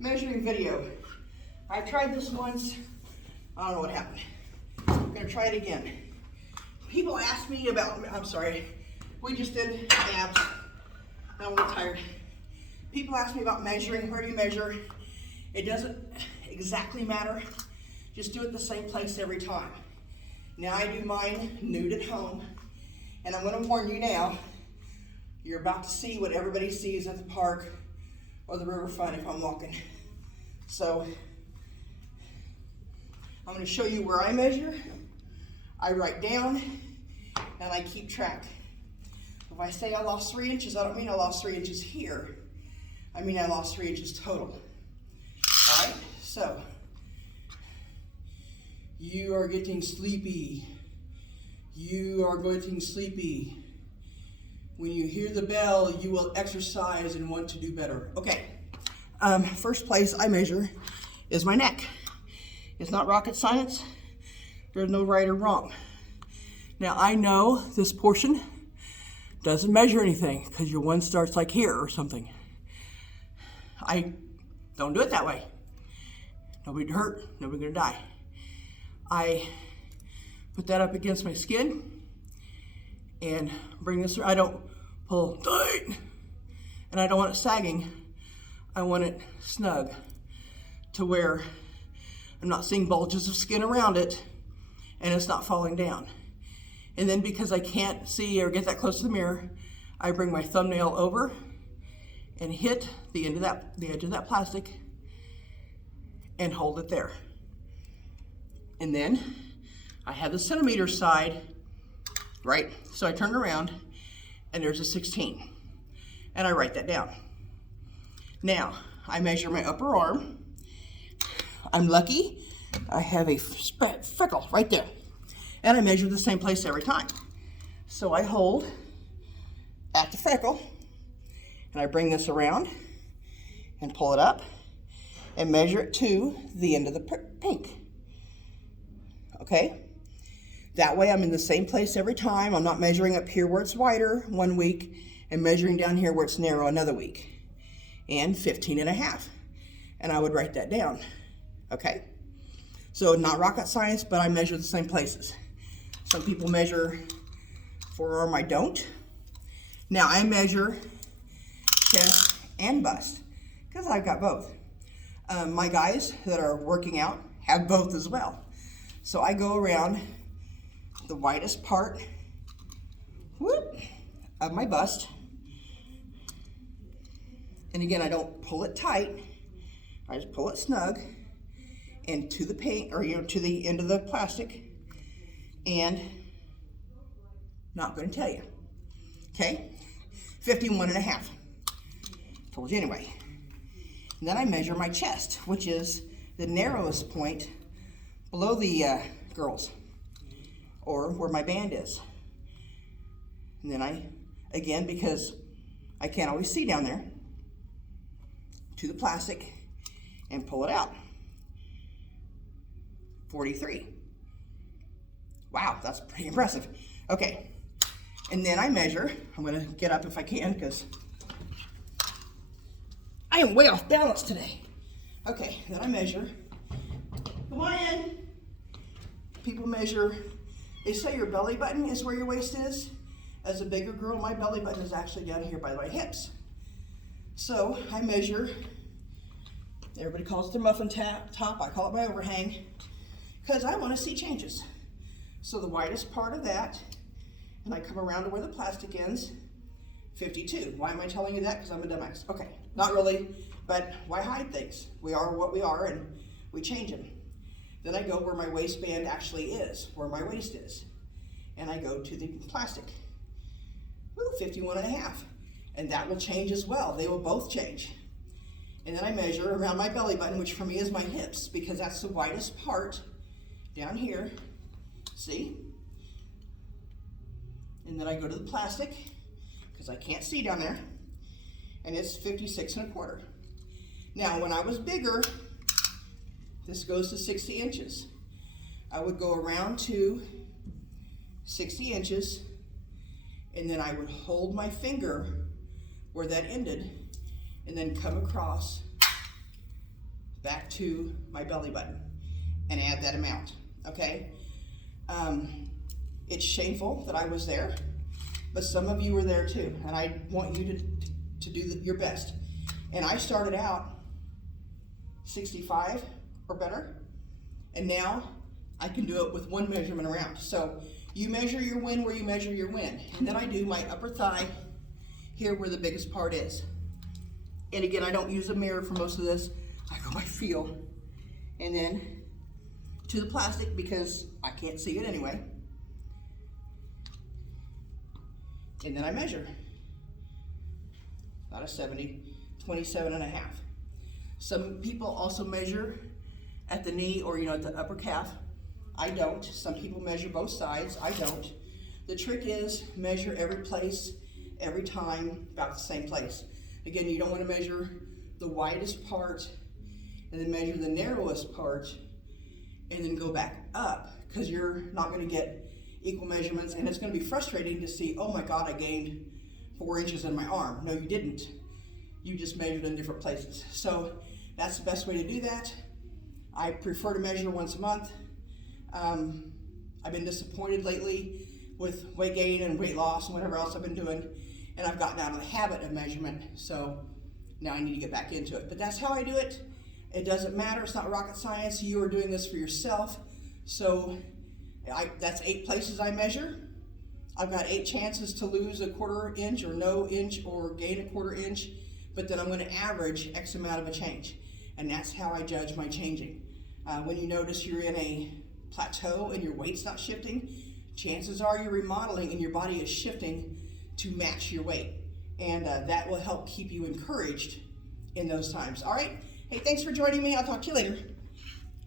measuring video. I tried this once. I don't know what happened. I'm gonna try it again. People ask me about, I'm sorry, we just did abs. I'm a little tired. People ask me about measuring. Where do you measure? It doesn't exactly matter. Just do it the same place every time. Now I do mine nude at home, and I'm gonna warn you now, you're about to see what everybody sees at the park or the riverfront if I'm walking. So I'm gonna show you where I measure. I write down and I keep track. If I say I lost 3 inches, I don't mean I lost 3 inches here. I mean I lost 3 inches total. All right, so you are getting sleepy. You are getting sleepy. When you hear the bell, you will exercise and want to do better. Okay, first place I measure is my neck. It's not rocket science. There's no right or wrong. Now I know this portion doesn't measure anything because your one starts like here or something. I don't do it that way. Nobody hurt, nobody gonna die. I put that up against my skin and bring this, I don't pull tight, and I don't want it sagging. I want it snug to where I'm not seeing bulges of skin around it and it's not falling down. And then because I can't see or get that close to the mirror, I bring my thumbnail over and hit the edge of that plastic and hold it there. And then I have the centimeter side, right? So I turn around and there's a 16. And I write that down. Now, I measure my upper arm. I'm lucky, I have a freckle right there. And I measure the same place every time. So I hold at the freckle and I bring this around and pull it up and measure it to the end of the pink. Okay? That way I'm in the same place every time. I'm not measuring up here where it's wider 1 week and measuring down here where it's narrow another week. And 15.5. And I would write that down. Okay? So not rocket science, but I measure the same places. Some people measure forearm, I don't. Now I measure chest and bust because I've got both. My guys that are working out have both as well. So I go around the widest part of my bust. And again, I don't pull it tight. I just pull it snug and to the paint, or to the end of the plastic. And not going to tell you. Okay? 51.5. Told you anyway. And then I measure my chest, which is the narrowest point below the girls, or where my band is. And then I, again, because I can't always see down there, to the plastic and pull it out. 43. Wow, that's pretty impressive. Okay, and then I measure. I'm gonna get up if I can because I am way off balance today. Okay, then I measure. Come on in. People measure, they say your belly button is where your waist is. As a bigger girl, my belly button is actually down here by my hips. So I measure, everybody calls it their muffin top, I call it my overhang, because I want to see changes. So the widest part of that, and I come around to where the plastic ends, 52. Why am I telling you that? Because I'm a dumbass. Okay, not really, but why hide things? We are what we are and we change them. Then I go where my waistband actually is, where my waist is. And I go to the plastic. Woo, 51.5. And that will change as well. They will both change. And then I measure around my belly button, which for me is my hips, because that's the widest part down here. See? And then I go to the plastic, because I can't see down there, and it's 56.25. Now, when I was bigger, this goes to 60 inches. I would go around to 60 inches, and then I would hold my finger where that ended, and then come across back to my belly button and add that amount, okay? It's shameful that I was there, but some of you were there too, and I want you to do your best. And I started out 65 or better, and now I can do it with one measurement around. So you measure your win where you measure your win. And then I do my upper thigh here where the biggest part is. And again, I don't use a mirror for most of this. I go by feel. And then to the plastic because I can't see it anyway. And then I measure. Not a 70, 27 and a half. Some people also measure at the knee or at the upper calf. I don't. Some people measure both sides. I don't. The trick is measure every place, every time, about the same place. Again, you don't want to measure the widest part and then measure the narrowest part and then go back up, because you're not going to get equal measurements, and it's going to be frustrating to see, oh my God, I gained 4 inches in my arm. No, you didn't. You just measured in different places. So that's the best way to do that. I prefer to measure once a month. I've been disappointed lately with weight gain and weight loss and whatever else I've been doing, and I've gotten out of the habit of measurement, so now I need to get back into it. But that's how I do it. It doesn't matter. It's not rocket science. You are doing this for yourself. So that's 8 places I measure. I've got 8 chances to lose a 1/4 inch or no inch or gain a 1/4 inch, but then I'm going to average X amount of a change. And that's how I judge my changing. When you notice you're in a plateau and your weight's not shifting, chances are you're remodeling and your body is shifting to match your weight. And that will help keep you encouraged in those times. All right? Hey, thanks for joining me. I'll talk to you later.